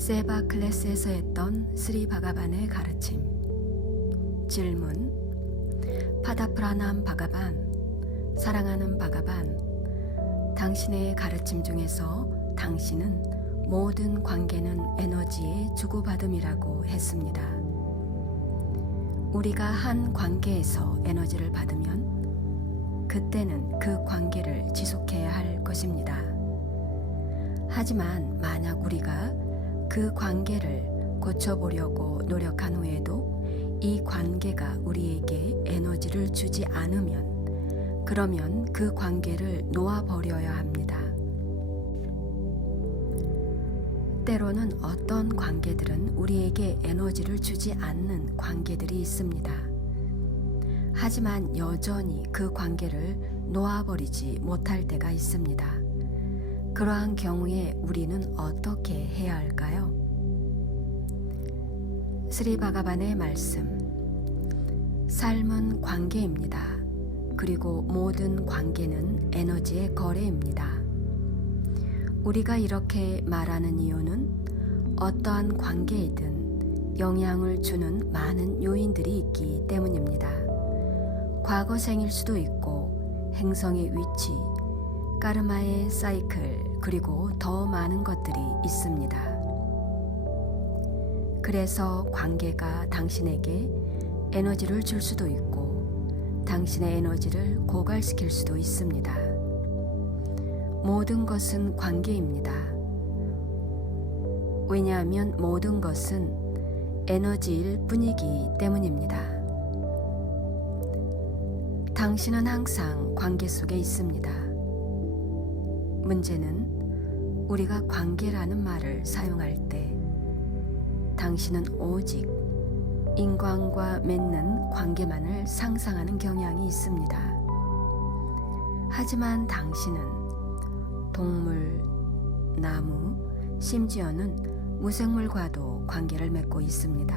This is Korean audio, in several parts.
세바 클래스에서 했던 스리 바가반의 가르침. 질문: 파다프라남 바가반, 사랑하는 바가반, 당신의 가르침 중에서 당신은 모든 관계는 에너지의 주고받음이라고 했습니다. 우리가 한 관계에서 에너지를 받으면 그때는 그 관계를 지속해야 할 것입니다. 하지만 만약 우리가 그 관계를 고쳐보려고 노력한 후에도 이 관계가 우리에게 에너지를 주지 않으면 그러면 그 관계를 놓아버려야 합니다. 때로는 어떤 관계들은 우리에게 에너지를 주지 않는 관계들이 있습니다. 하지만 여전히 그 관계를 놓아버리지 못할 때가 있습니다. 그러한 경우에 우리는 어떻게 해야 할까요? 스리 바가반의 말씀: 삶은 관계입니다. 그리고 모든 관계는 에너지의 거래입니다. 우리가 이렇게 말하는 이유는 어떠한 관계이든 영향을 주는 많은 요인들이 있기 때문입니다. 과거 생일 수도 있고 행성의 위치, 까르마의 사이클, 그리고 더 많은 것들이 있습니다. 그래서 관계가 당신에게 에너지를 줄 수도 있고 당신의 에너지를 고갈시킬 수도 있습니다. 모든 것은 관계입니다. 왜냐하면 모든 것은 에너지일 뿐이기 때문입니다. 당신은 항상 관계 속에 있습니다. 문제는 우리가 관계라는 말을 사용할 때 당신은 오직 인간과 맺는 관계만을 상상하는 경향이 있습니다. 하지만 당신은 동물, 나무, 심지어는 무생물과도 관계를 맺고 있습니다.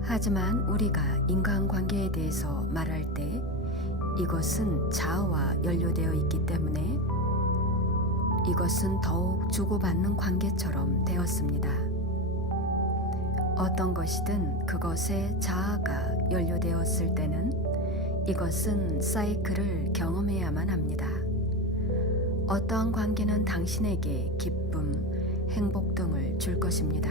하지만 우리가 인간관계에 대해서 말할 때 이것은 자아와 연료되어 있기 때문에 이것은 더욱 주고받는 관계처럼 되었습니다. 어떤 것이든 그것에 자아가 연료되었을 때는 이것은 사이클을 경험해야만 합니다. 어떠한 관계는 당신에게 기쁨, 행복 등을 줄 것입니다.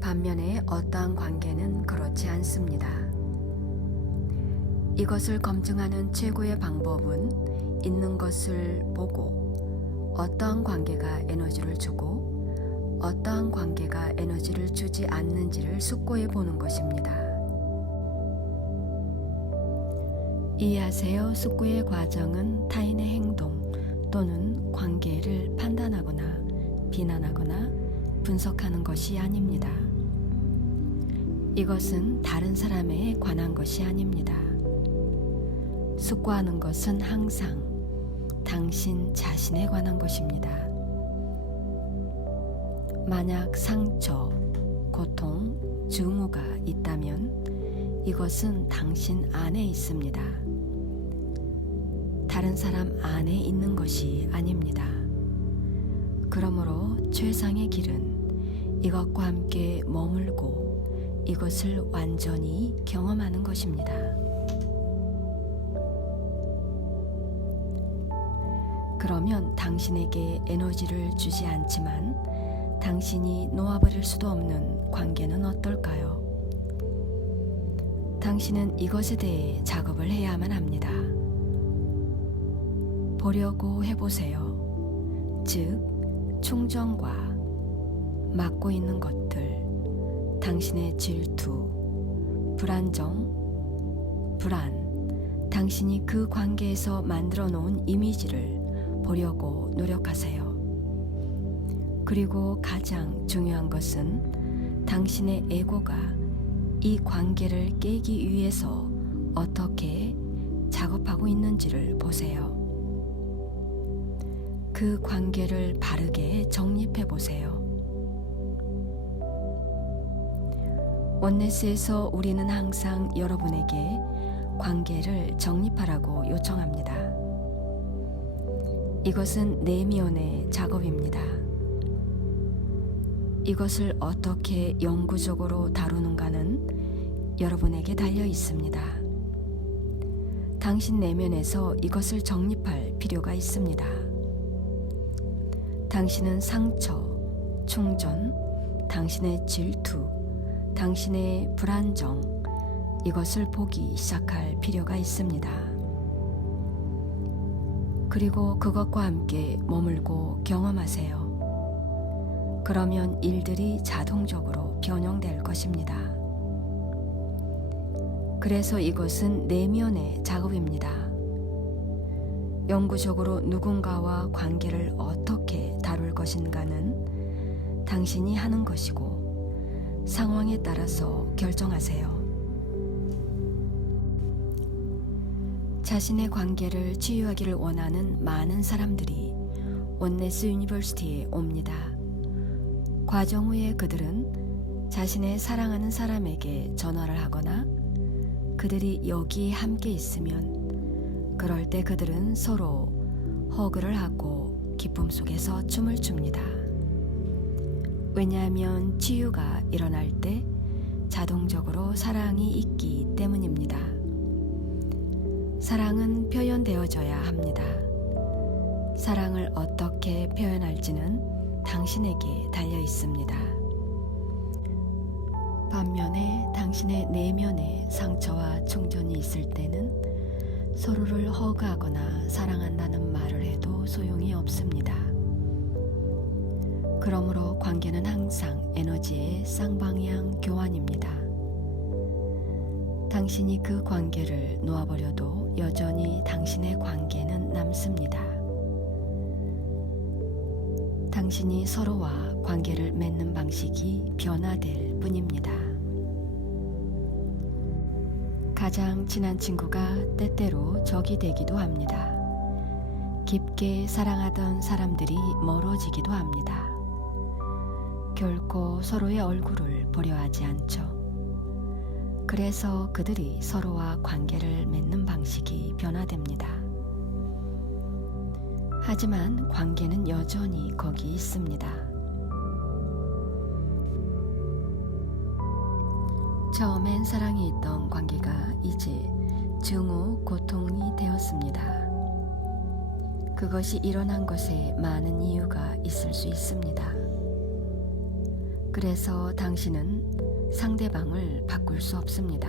반면에 어떠한 관계는 그렇지 않습니다. 이것을 검증하는 최고의 방법은 있는 것을 보고 어떠한 관계가 에너지를 주고 어떠한 관계가 에너지를 주지 않는지를 숙고해 보는 것입니다. 이해하세요. 숙고의 과정은 타인의 행동 또는 관계를 판단하거나 비난하거나 분석하는 것이 아닙니다. 이것은 다른 사람에 관한 것이 아닙니다. 숙고하는 것은 항상 당신 자신에 관한 것입니다. 만약 상처, 고통, 증오가 있다면 이것은 당신 안에 있습니다. 다른 사람 안에 있는 것이 아닙니다. 그러므로 최상의 길은 이것과 함께 머물고 이것을 완전히 경험하는 것입니다. 그러면 당신에게 에너지를 주지 않지만 당신이 놓아버릴 수도 없는 관계는 어떨까요? 당신은 이것에 대해 작업을 해야만 합니다. 보려고 해보세요. 즉, 충정과 막고 있는 것들, 당신의 질투, 불안정, 불안, 당신이 그 관계에서 만들어 놓은 이미지를 보려고 노력하세요. 그리고 가장 중요한 것은 당신의 에고가 이 관계를 깨기 위해서 어떻게 작업하고 있는지를 보세요. 그 관계를 바르게 정립해 보세요. 원네스에서 우리는 항상 여러분에게 관계를 정립하라고 요청합니다. 이것은 내면의 작업입니다. 이것을 어떻게 영구적으로 다루는가는 여러분에게 달려 있습니다. 당신 내면에서 이것을 정립할 필요가 있습니다. 당신은 상처, 충전, 당신의 질투, 당신의 불안정, 이것을 보기 시작할 필요가 있습니다. 그리고 그것과 함께 머물고 경험하세요. 그러면 일들이 자동적으로 변형될 것입니다. 그래서 이것은 내면의 작업입니다. 영구적으로 누군가와 관계를 어떻게 다룰 것인가는 당신이 하는 것이고 상황에 따라서 결정하세요. 자신의 관계를 치유하기를 원하는 많은 사람들이 원네스 유니버시티에 옵니다. 과정 후에 그들은 자신의 사랑하는 사람에게 전화를 하거나 그들이 여기에 함께 있으면 그럴 때 그들은 서로 허그를 하고 기쁨 속에서 춤을 춥니다. 왜냐하면 치유가 일어날 때 자동적으로 사랑이 있기 때문입니다. 사랑은 표현되어져야 합니다. 사랑을 어떻게 표현할지는 당신에게 달려 있습니다. 반면에 당신의 내면에 상처와 충전이 있을 때는 서로를 허그하거나 사랑한다는 말을 해도 소용이 없습니다. 그러므로 관계는 항상 에너지의 쌍방향 교환입니다. 당신이 그 관계를 놓아버려도 여전히 당신의 관계는 남습니다. 당신이 서로와 관계를 맺는 방식이 변화될 뿐입니다. 가장 친한 친구가 때때로 적이 되기도 합니다. 깊게 사랑하던 사람들이 멀어지기도 합니다. 결코 서로의 얼굴을 보려 하지 않죠. 그래서 그들이 서로와 관계를 맺는 방식이 변화됩니다. 하지만 관계는 여전히 거기 있습니다. 처음엔 사랑이 있던 관계가 이제 증오, 고통이 되었습니다. 그것이 일어난 것에 많은 이유가 있을 수 있습니다. 그래서 당신은 상대방을 바꿀 수 없습니다.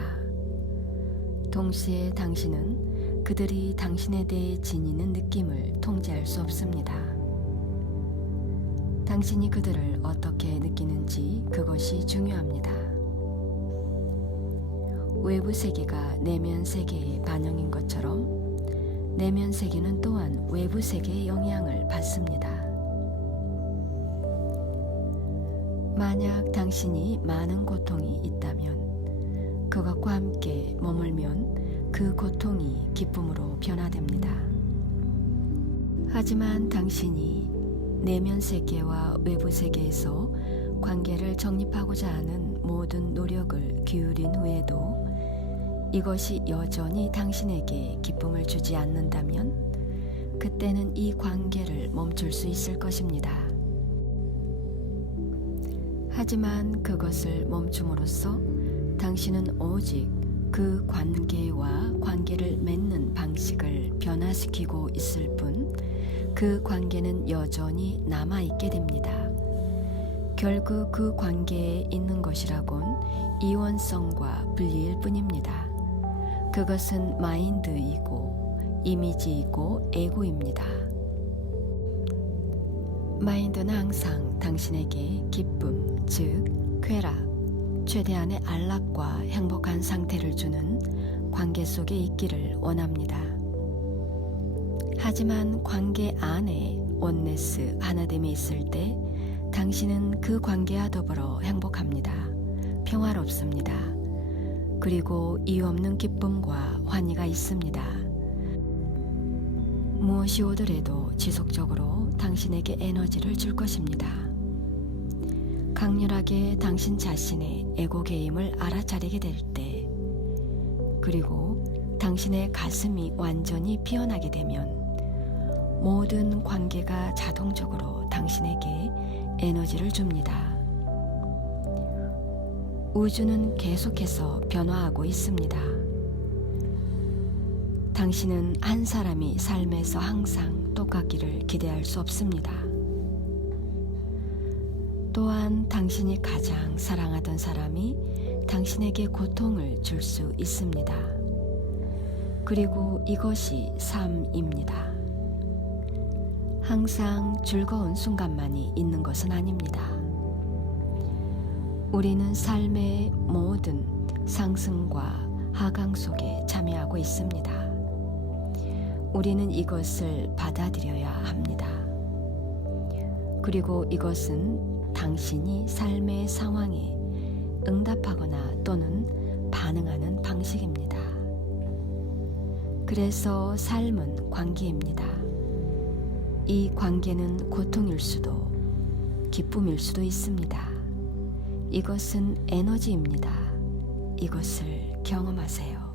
동시에 당신은 그들이 당신에 대해 지니는 느낌을 통제할 수 없습니다. 당신이 그들을 어떻게 느끼는지 그것이 중요합니다. 외부 세계가 내면 세계의 반영인 것처럼 내면 세계는 또한 외부 세계의 영향을 받습니다. 만약 당신이 많은 고통이 있다면 그것과 함께 머물면 그 고통이 기쁨으로 변화됩니다. 하지만 당신이 내면 세계와 외부 세계에서 관계를 정립하고자 하는 모든 노력을 기울인 후에도 이것이 여전히 당신에게 기쁨을 주지 않는다면 그때는 이 관계를 멈출 수 있을 것입니다. 하지만 그것을 멈춤으로써 당신은 오직 그 관계와 관계를 맺는 방식을 변화시키고 있을 뿐 그 관계는 여전히 남아있게 됩니다. 결국 그 관계에 있는 것이라곤 이원성과 분리일 뿐입니다. 그것은 마인드이고 이미지이고 에고입니다. 마인드는 항상 당신에게 기쁨, 즉 쾌락, 최대한의 안락과 행복한 상태를 주는 관계 속에 있기를 원합니다. 하지만 관계 안에 원네스 하나됨이 있을 때 당신은 그 관계와 더불어 행복합니다. 평화롭습니다. 그리고 이유 없는 기쁨과 환희가 있습니다. 무엇이 오더라도 지속적으로 당신에게 에너지를 줄 것입니다. 강렬하게 당신 자신의 에고 게임을 알아차리게 될 때, 그리고 당신의 가슴이 완전히 피어나게 되면 모든 관계가 자동적으로 당신에게 에너지를 줍니다. 우주는 계속해서 변화하고 있습니다. 당신은 한 사람이 삶에서 항상 똑같기를 기대할 수 없습니다. 또한 당신이 가장 사랑하던 사람이 당신에게 고통을 줄 수 있습니다. 그리고 이것이 삶입니다. 항상 즐거운 순간만이 있는 것은 아닙니다. 우리는 삶의 모든 상승과 하강 속에 참여하고 있습니다. 우리는 이것을 받아들여야 합니다. 그리고 이것은 당신이 삶의 상황에 응답하거나 또는 반응하는 방식입니다. 그래서 삶은 관계입니다. 이 관계는 고통일 수도 기쁨일 수도 있습니다. 이것은 에너지입니다. 이것을 경험하세요.